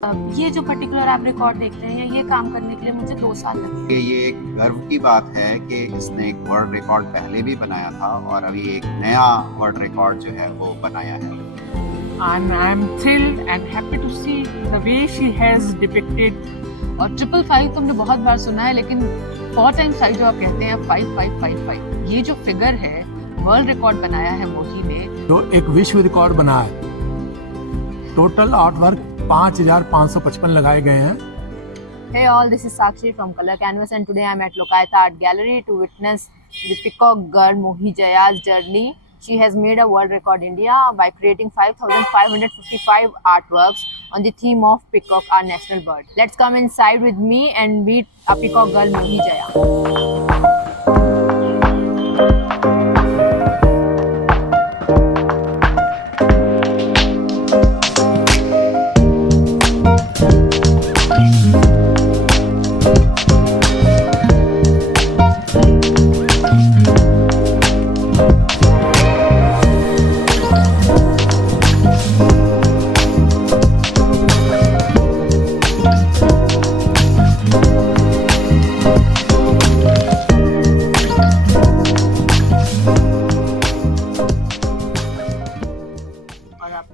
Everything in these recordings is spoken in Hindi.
ये जो पर्टिकुलर आप रिकॉर्ड देख रहे हैं, ये काम करने के लिए मुझे 2 साल लगे। ये एक गर्व की बात है कि इसने एक वर्ल्ड रिकॉर्ड पहले भी बनाया था और अभी एक नया वर्ल्ड रिकॉर्ड जो है वो बनाया है। I'm thrilled and happy to see the way she has depicted. और 555 तो हमने बहुत बार सुना है, लेकिन 4 times 5 जो आप कहते हैं 5555, ये जो फिगर है वर्ल्ड रिकॉर्ड बनाया है मोही ने। जो एक विश्व रिकॉर्ड बना है। टोटल आर्टवर्क 5555 लगाए गए हैं। Hey all, this is Sakshi from Color Canvas and today I'm at Lokayata Art Gallery to witness the peacock girl Mohi Jaya's journey. She has made a world record India by creating 5,555 artworks on the theme of peacock, our national bird. Let's come inside with me and meet a peacock girl Mohi Jaya.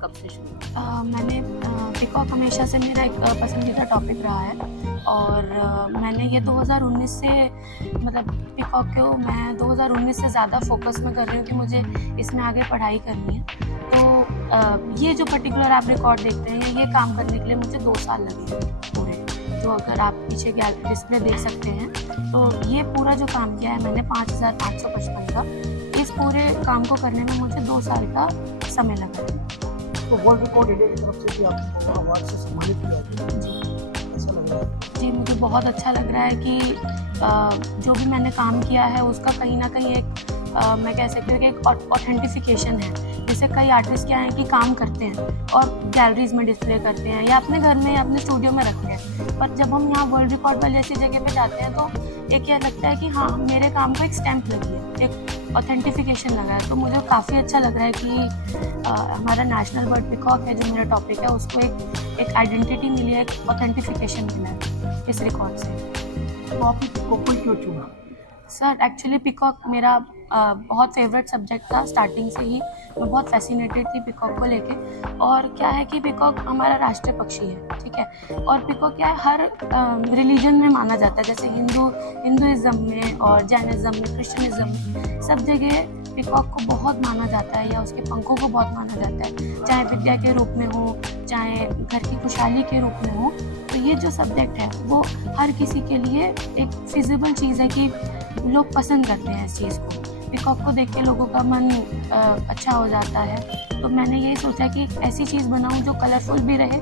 कब से शुरू? मैंने पिकॉक हमेशा से मेरा एक पसंदीदा टॉपिक रहा है और मैंने ये 2019 से मतलब पिकॉक को मैं 2019 से ज़्यादा फोकस में कर रही हूँ कि मुझे इसमें आगे पढ़ाई करनी है। तो ये जो पर्टिकुलर आप रिकॉर्ड देखते हैं, ये काम करने के लिए मुझे 2 साल लगे पूरे। जो अगर आप पीछे डिस्प्ले देख सकते हैं, तो ये पूरा जो काम किया है मैंने 5555 का, इस पूरे काम को करने में मुझे 2 साल का समय लगा। तो वर्ल्ड रिकॉर्ड इंडिया की तरफ से भी आपको अवार्ड से सम्मानित किया गया। जी, ऐसा लग रहा है? जी, मुझे बहुत अच्छा लग रहा है कि जो भी मैंने काम किया है उसका कहीं ना कहीं एक मैं कह सकती हूँ कि एक ऑथेंटिफिकेशन है। जैसे कई आर्टिस्ट क्या हैं कि काम करते हैं और गैलरीज में डिस्प्ले करते हैं या अपने घर में या अपने स्टूडियो में रखते हैं, पर जब हम यहाँ वर्ल्ड रिकॉर्ड वाली ऐसी जगह पे जाते हैं तो एक यह लगता है कि हाँ, मेरे काम को एक स्टैम्प लगी है, एक ऑथेंटिफिकेशन लगा है। तो मुझे काफ़ी अच्छा लग रहा है कि हमारा नेशनल बर्ड पिकॉक है, जो मेरा टॉपिक है, उसको एक आइडेंटिटी मिली है, एक ऑथेंटिफिकेशन मिला है इस रिकॉर्ड से। तो आपने पिकॉक को क्यों चुना? सर, एक्चुअली पिकॉक मेरा बहुत फेवरेट सब्जेक्ट था। स्टार्टिंग से ही मैं बहुत फैसिनेटेड थी पिकॉक को लेके। और क्या है कि पिकॉक हमारा राष्ट्रीय पक्षी है, ठीक है। और पिकॉक क्या है, हर रिलीजन में माना जाता है, जैसे हिंदुइज़्म में और जैनिज़्म में, क्रिश्चियनिज़्म में, सब जगह पिकॉक को बहुत माना जाता है या उसके पंखों को बहुत माना जाता है, चाहे विद्या के रूप में हो, चाहे घर की खुशहाली के रूप में हो। तो ये जो सब्जेक्ट है वो हर किसी के लिए एक फिजिबल चीज़ है कि लोग पसंद करते हैं इस चीज़ को। पिकॉक को देख के लोगों का मन अच्छा हो जाता है। तो मैंने यही सोचा कि एक ऐसी चीज़ बनाऊं जो कलरफुल भी रहे,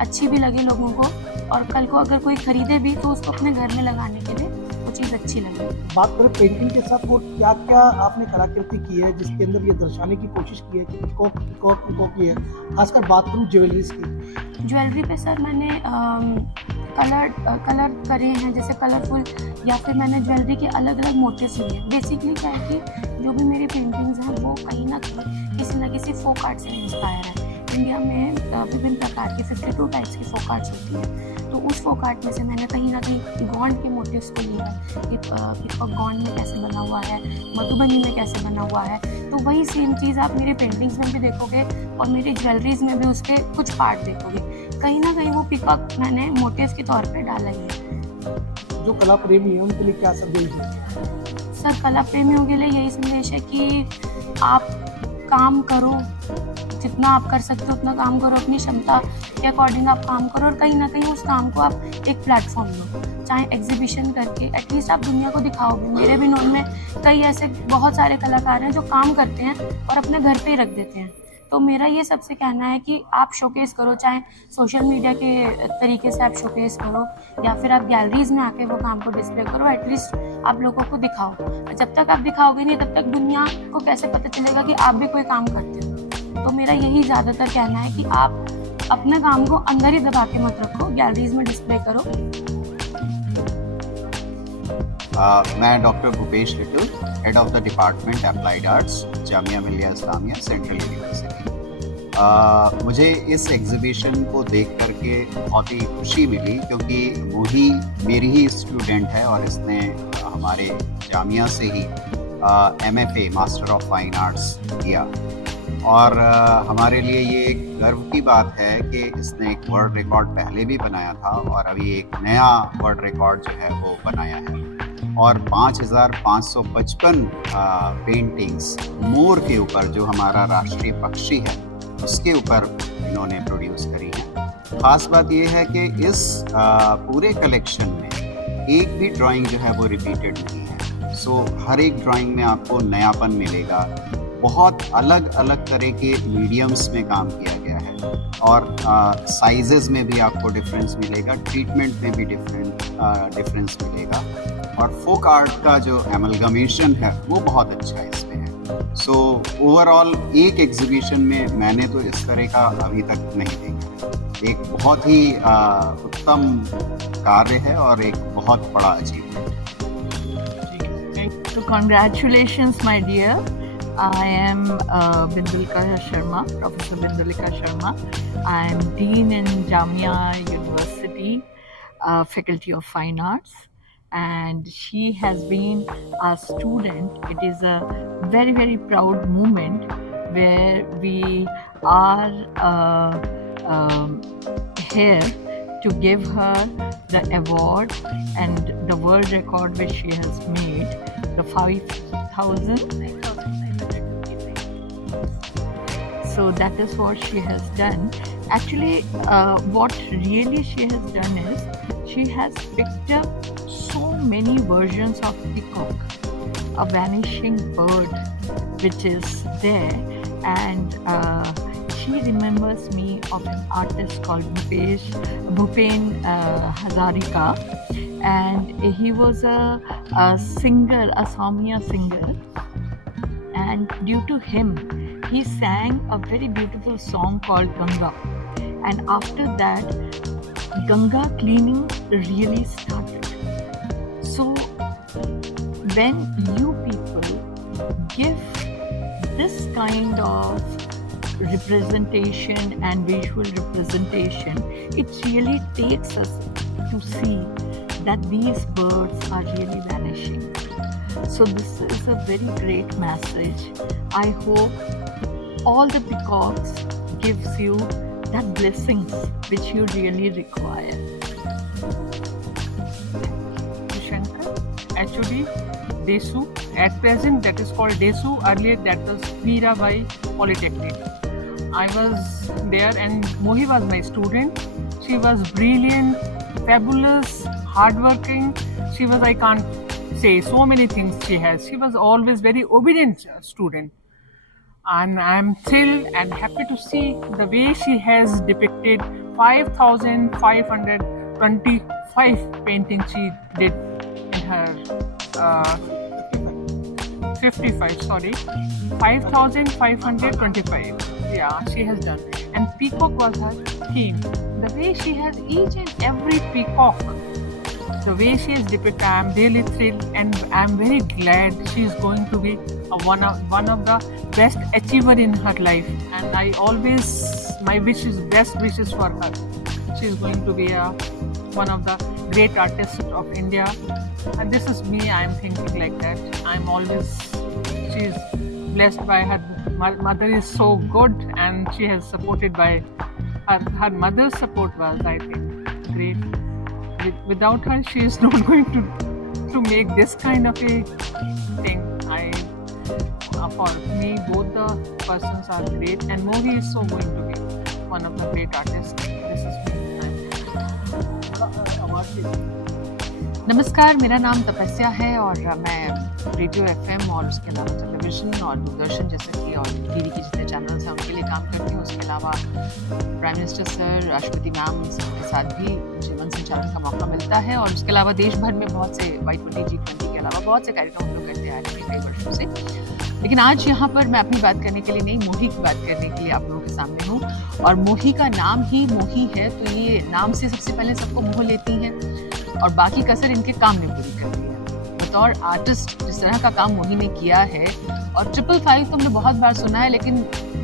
अच्छी भी लगे लोगों को, और कल को अगर कोई खरीदे भी तो उसको अपने घर में लगाने के लिए वो चीज़ अच्छी लगे। बात करें पेंटिंग के साथ, वो क्या क्या आपने कलाकृति की है जिसके अंदर ये दर्शाने की कोशिश की है कि पिकॉक ही है? खासकर बात करूँ ज्वेलरीज की। ज्वेलरी पे सर मैंने कलर करे हैं, जैसे कलरफुल, या फिर मैंने ज्वेलरी के अलग अलग मोटिव्स लिए हैं। बेसिकली क्या है कि जो भी मेरी पेंटिंग्स हैं वो कहीं ना कहीं किसी न किसी फोक आर्ट से इंस्पायर है। इंडिया में विभिन्न प्रकार की 52 टाइप्स की फोक आर्ट्स होती हैं, तो उस फोक आर्ट में से मैंने कहीं ना कहीं गॉन्ड के मोटिव्स को लिया है कि पिकॉक गॉन्ड में कैसे बना हुआ है, मधुबनी में कैसे बना हुआ है। तो वही सेम चीज़ आप मेरी पेंटिंग्स में भी देखोगे और मेरी ज्वेलरीज में भी उसके कुछ पार्ट देखोगे। कहीं ना कहीं वो पिकॉक मैंने मोटिव के तौर पे डाला ही है। जो कला प्रेमी है उनके लिए क्या संदेश है? सर, कला प्रेमियों के लिए यही संदेश है कि आप काम करो, जितना आप कर सकते हो उतना काम करो, अपनी क्षमता के अकॉर्डिंग आप काम करो, और कहीं ना कहीं उस काम को आप एक प्लेटफॉर्म दो, चाहे एग्जीबिशन करके एटलीस्ट आप दुनिया को दिखाओगे। मेरे भी नोन में कई ऐसे बहुत सारे कलाकार हैं जो काम करते हैं और अपने घर पे ही रख देते हैं। तो मेरा ये सबसे कहना है कि आप शोकेस करो, चाहे सोशल मीडिया के तरीके से आप शोकेस करो या फिर आप गैलरीज़ में आके वो काम को डिस्प्ले करो, एटलीस्ट आप लोगों को दिखाओ। जब तक आप दिखाओगे नहीं, तब तक दुनिया को कैसे पता चलेगा कि आप भी कोई काम करते हो। तो मेरा यही ज़्यादातर कहना है कि आप अपने काम को अंदर ही दबा के मत रखो, गैलरीज़ में डिस्प्ले करो। मैं doctor Bhupesh little, head of the department applied arts, Jamia Millia Islamia, central university. मुझे इस एग्जीबिशन को देखकर करके बहुत ही खुशी मिली, क्योंकि मोही मेरी ही स्टूडेंट है और इसने हमारे जामिया से ही MFA master of fine arts किया। और हमारे लिए ये एक गर्व की बात है कि इसने एक वर्ल्ड रिकॉर्ड पहले भी बनाया था और अभी एक नया वर्ल्ड रिकॉर्ड जो है वो बनाया है। और 5,555 पेंटिंग्स मोर के ऊपर, जो हमारा राष्ट्रीय पक्षी है, उसके ऊपर इन्होंने प्रोड्यूस करी है। ख़ास बात ये है कि इस पूरे कलेक्शन में एक भी ड्राइंग जो है वो रिपीटेड नहीं है। सो हर एक ड्राइंग में आपको नयापन मिलेगा। बहुत अलग अलग तरह के मीडियम्स में काम किया गया है और साइजेस में भी आपको डिफरेंस मिलेगा, ट्रीटमेंट में भी डिफरेंस मिलेगा। और फोक आर्ट का जो एमलगमेशन है वो बहुत अच्छा है इसमें है। सो ओवरऑल एक एग्जीबिशन में मैंने तो इस तरह का अभी तक नहीं देखा। एक बहुत ही उत्तम कार्य है और एक बहुत बड़ा achievement. So congratulations, my dear. I am Bindulika Sharma, Professor Bindulika Sharma. I am Dean in Jamia University, Faculty of Fine Arts, and she has been a student. It is a very, very proud moment where we are here to give her the award and the world record which she has made, the 5,000. So that is what she has done. Actually, what really she has done is she has picked up so many versions of peacock, a vanishing bird which is there, and she remembers me of an artist called Bhupen Hazarika, and he was a singer, a Assamia singer, and due to him he sang a very beautiful song called Ganga, and after that Ganga cleaning really started. So when you people give this kind of representation and visual representation, it really takes us to see that these birds are really vanishing. So this is a very great message. I hope all the peacocks gives you that blessings which you really require. Shankar, HOD, Desu. At present that is called Desu. Earlier that was Mirabai Polytechnic. I was there and Mohi was my student. She was brilliant, fabulous, hardworking. She was, I can't say so many things she has. She was always very obedient student. And I am thrilled and happy to see the way she has depicted 5,525 paintings she did in her 5,525. Yeah, she has done. And peacock was her theme. The way she has each and every peacock, the way she is depicted, I am really thrilled and I am very glad she is going to be one of the best achiever in her life. And I always, my wish is best wishes for her. She is going to be one of the great artists of India. And this is me, I am thinking like that. I am always, she is blessed by her mother is so good, and she has supported by her mother's support was, I think, great. Without her, she is not going to make this kind of a thing. For me, both the persons are great, and Mohi is so going to be one of the great artists. This is me. नमस्कार, मेरा नाम तपस्या है और मैं रेडियो FM और उसके अलावा टेलीविज़न और दूरदर्शन जैसे कि और टीवी के जितने चैनल्स हैं उनके लिए काम करती हूँ। उसके अलावा प्राइम मिनिस्टर सर, राष्ट्रपति मैम सबके साथ भी जीवन संचालन का मौका मिलता है। और उसके अलावा देश भर में बहुत से Y20 G20 के अलावा बहुत से कार्यक्रम हम लोग करते आ रहे हैं कई वर्षों से। लेकिन आज यहाँ पर मैं अपनी बात करने के लिए नहीं, मोही की बात करने के लिए आप लोगों के सामने हूँ। और मोही का नाम ही मोही है, तो ये नाम से सबसे पहले सबको मोह लेती हैं और बाकी कसर इनके काम में पूरी करती है। बतौर आर्टिस्ट जिस तरह का काम मोही ने किया है और 555 तो हमने बहुत बार सुना है, लेकिन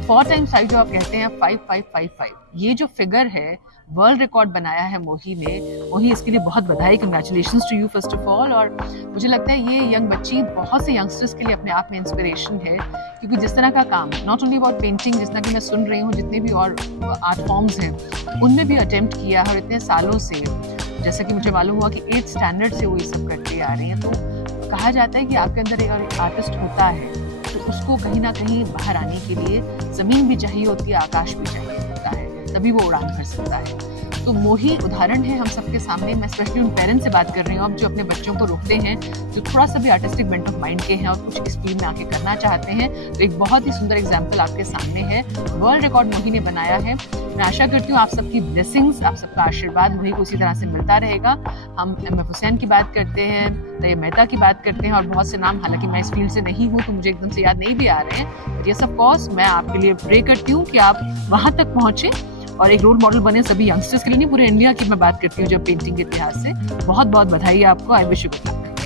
4 times 5 जो आप कहते हैं 5555, ये जो फिगर है वर्ल्ड रिकॉर्ड बनाया है मोही ने। मोही, इसके लिए बहुत बधाई, congratulations to you first of all. और मुझे लगता है ये यंग बच्ची बहुत से यंगस्टर्स के लिए अपने आप में इंस्पिरेशन है, क्योंकि जिस तरह का काम नॉट ओनली अबाउट पेंटिंग, जिस तरह की मैं सुन रही हूँ जितने भी और आर्ट फॉर्म्स हैं उनमें भी अटेम्प्ट किया है, और इतने सालों से, जैसा कि मुझे मालूम हुआ कि 8th स्टैंडर्ड से वो ये सब करते आ रही हैं। तो कहा जाता है कि आपके अंदर एक आर्टिस्ट होता है तो उसको कहीं ना कहीं बाहर आने के लिए ज़मीन भी चाहिए होती है, आकाश भी चाहिए होता है, तभी वो उड़ान भर सकता है। तो मोही उदाहरण है हम सबके सामने। मैं स्पेशली उन पेरेंट्स से बात कर रही हूँ अब, जो अपने बच्चों को रोकते हैं, जो थोड़ा सा भी आर्टिस्टिक बेंट ऑफ माइंड के हैं और कुछ इस फील्ड में आके करना चाहते हैं। तो एक बहुत ही सुंदर एग्जाम्पल आपके सामने है, वर्ल्ड रिकॉर्ड मोही ने बनाया है। मैं आशा करती हूँ आप सबकी ब्लेसिंग्स, आप सबका आशीर्वाद मोही को इसी तरह से मिलता रहेगा। हम MF हुसैन की बात करते हैं, तैयब मेहता की बात करते हैं, और बहुत से नाम, हालांकि मैं इस फील्ड से नहीं हूँ तो मुझे एकदम से याद नहीं भी आ रहे हैं, बट यस ऑफ कोर्स मैं आपके लिए प्रे करती हूँ कि आप वहाँ तक पहुँचे और एक रोल मॉडल बने सभी यंगस्टर्स के लिए, नहीं पूरे इंडिया की मैं बात करती हूँ जब पेंटिंग के इतिहास से। बहुत बहुत बधाई आपको, I wish you good luck.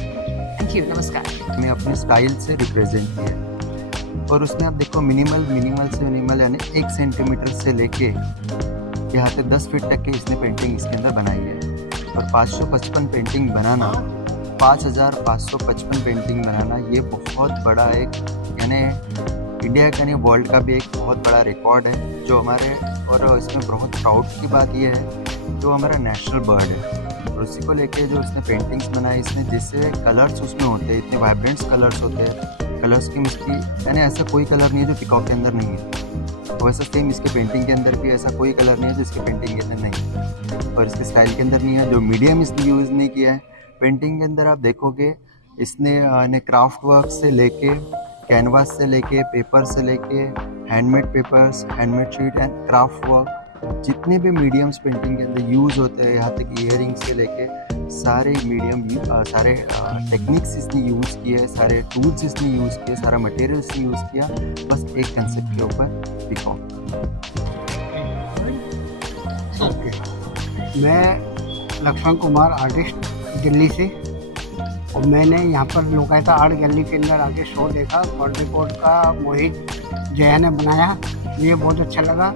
Thank you, नमस्कार। ने अपने स्टाइल से रिप्रेजेंट किया, और उसमें आप देखो मिनिमल से मिनिमल यानी 1 सेंटीमीटर से लेके यहाँ तक 10 फीट तक की इसने पेंटिंग इसके अंदर बनाई है। और 555 पेंटिंग बनाना, 5555 पेंटिंग बनाना, ये बहुत बड़ा एक, यानी इंडिया का नहीं वर्ल्ड का भी एक बहुत बड़ा रिकॉर्ड है जो हमारे, और इसमें बहुत प्राउड की बात यह है जो हमारा नेशनल बर्ड है, और उसी को लेके जो उसने पेंटिंग्स बनाई, इसने जिससे कलर्स उसमें होते हैं, इतने वाइब्रेंट्स कलर्स होते हैं, कलर्स की इसकी, यानी ऐसा कोई कलर नहीं है जो पिकॉक के अंदर नहीं है। वैसा सेम इसके पेंटिंग के अंदर भी ऐसा कोई कलर नहीं है जो इसके पेंटिंग के अंदर नहीं है, और इसके स्टाइल के अंदर नहीं है। जो मीडियम इसने यूज़ नहीं किया है पेंटिंग के अंदर, आप देखोगे इसने क्राफ्ट वर्क से लेके, कैनवास से लेके, पेपर से लेके, handmade papers, handmade sheet and craft work, जितने भी मीडियम्स पेंटिंग के अंदर यूज़ होते हैं, यहाँ तक ईयरिंग से लेके सारे मीडियम, सारे टेक्निक्स इसने यूज़ किए, सारे टूल्स इसने यूज़ किए, सारा मटेरियल इसने यूज़ किया, बस एक कंसेप्ट के ऊपर पिकॉक। मैं लक्ष्मण कुमार, आर्टिस्ट, दिल्ली से, और मैंने यहाँ पर लोकायता आर्ट गैलरी के अंदर आके शो देखा। वर्ल्ड रिकॉर्ड का मोहित जया ने बनाया, मुझे बहुत अच्छा लगा।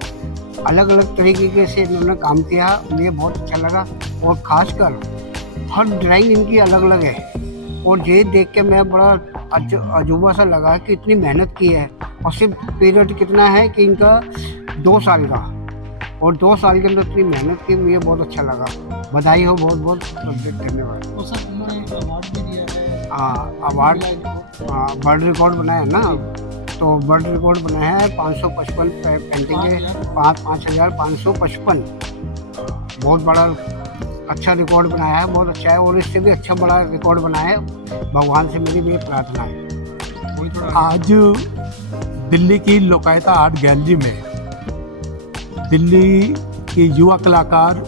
अलग अलग तरीके से इन्होंने काम किया, मुझे बहुत अच्छा लगा, और ख़ासकर हर ड्राइंग इनकी अलग अलग है, और ये देख के मैं बड़ा अजूबा सा लगा कि इतनी मेहनत की है, और सिर्फ पीरियड कितना है कि इनका 2 साल का, और 2 साल के अंदर इतनी मेहनत की, मुझे बहुत अच्छा लगा। बधाई हो, बहुत बहुत धन्यवाद। अवार्ड वर्ल्ड रिकॉर्ड बनाया ना, तो वर्ल्ड रिकॉर्ड बनाया है 555 पेंटिंग है, 5555, बहुत बड़ा अच्छा रिकॉर्ड बनाया है, बहुत अच्छा है, और इससे भी अच्छा बड़ा रिकॉर्ड बनाया है। भगवान से मेरी भी ये प्रार्थना है। आज दिल्ली की लोकायता आर्ट गैलरी में दिल्ली के युवा कलाकार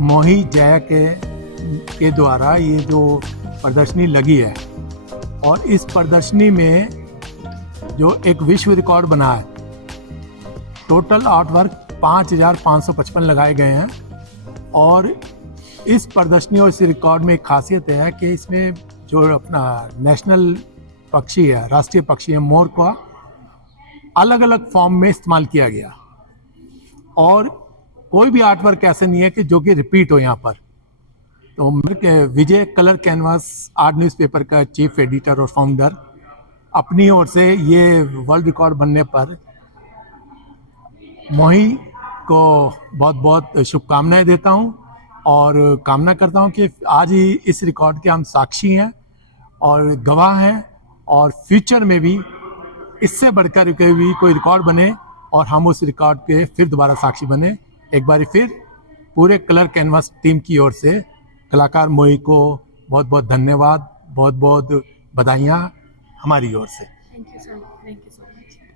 मोही जया के द्वारा ये जो प्रदर्शनी लगी है, और इस प्रदर्शनी में जो एक विश्व रिकॉर्ड बना है, टोटल आर्ट वर्क 5555 लगाए गए हैं। और इस प्रदर्शनी और इस रिकॉर्ड में एक खासियत है कि इसमें जो अपना नेशनल पक्षी है, राष्ट्रीय पक्षी है, मोर का अलग अलग फॉर्म में इस्तेमाल किया गया, और कोई भी आर्ट वर्क ऐसा नहीं है कि जो कि रिपीट हो यहाँ पर। तो विजय कलर कैनवास आर्ट न्यूज़पेपर का चीफ एडिटर और फाउंडर अपनी ओर से ये वर्ल्ड रिकॉर्ड बनने पर मोही को बहुत बहुत शुभकामनाएं देता हूँ, और कामना करता हूँ कि आज ही इस रिकॉर्ड के हम साक्षी हैं और गवाह हैं, और फ्यूचर में भी इससे बढ़कर भी कोई रिकॉर्ड बने और हम उस रिकॉर्ड के फिर दोबारा साक्षी बने। एक बार फिर पूरे कलर कैनवास टीम की ओर से कलाकार मोही को बहुत बहुत धन्यवाद, बहुत बहुत बधाइयाँ हमारी ओर से। Thank you sir, thank you so much.